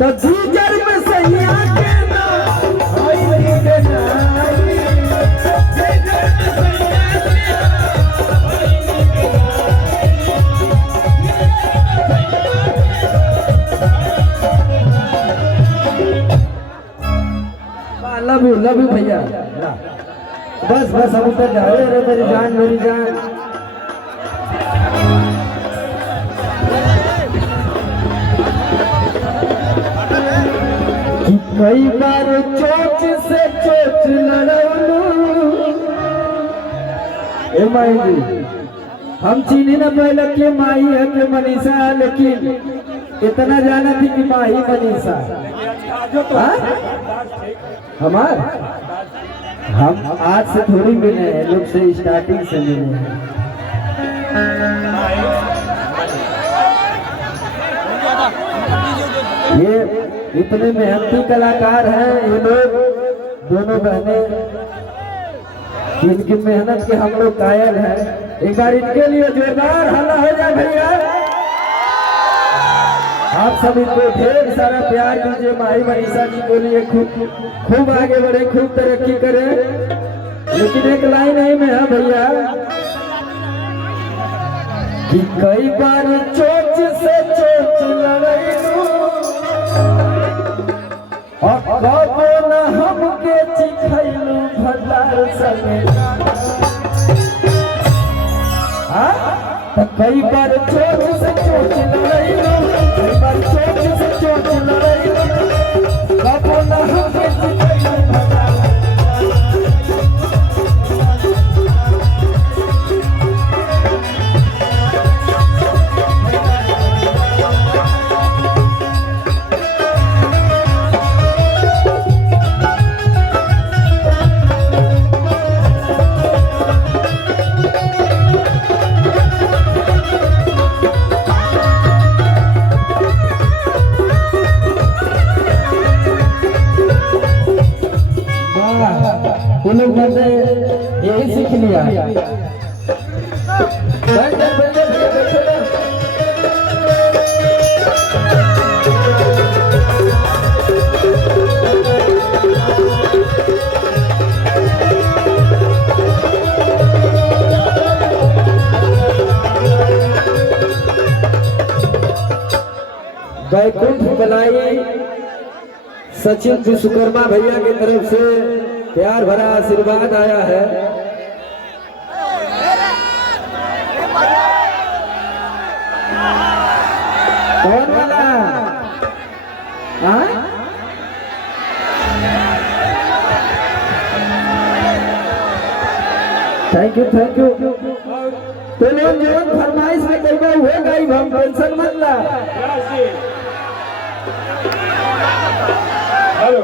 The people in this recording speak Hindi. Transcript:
तो जीजर में सैया के ना होई के नाई जीजर में सैया के ना होई के नाई। लव यू भैया। बस बस हम उतर जा रहे हैं। मेरी जान मेरी जान। कई बार चोच से चोच लड़लू ए माई जी। हम चीनी न पहले के माई है के मनीषा है, लेकिन इतना जाना थी कि माई मनीषा हमार हम आज से थोड़ी मिले हैं, लोग से स्टार्टिंग से मिले हैं। ये इतने मेहनती कलाकार हैं ये लोग दोनों बहनें, जिनकी मेहनत के हम लोग कायल हैं। एक बार इनके लिए जोरदार हल्ला हो जाए भैया। आप सब इनको ढेर सारा प्यार दीजिए। माही मनीषा जी के लिए खूब आगे बढ़े, खूब तरक्की करें। लेकिन एक लाइन है में है भैया कि कई बार चोच से चोच लड़ाई न हमके चिखैलू भंडार संगे। कई बार चोट से चोट लड़ाईलू, कई बार चोट से चोट लड़ाईलू, बाबू न हमके चिखैलू भंडार। वो लोग मैंने यही सीख लिया। बैकुंठ बलाई सचिन विश्वकर्मा भैया की तरफ से प्यार भरा आशीर्वाद आया है। कौन वाला? Thank you thank you. तो लोग जीवन फरमाइश में कई बार हुए गई, हम टेंशन मत ला। हेलो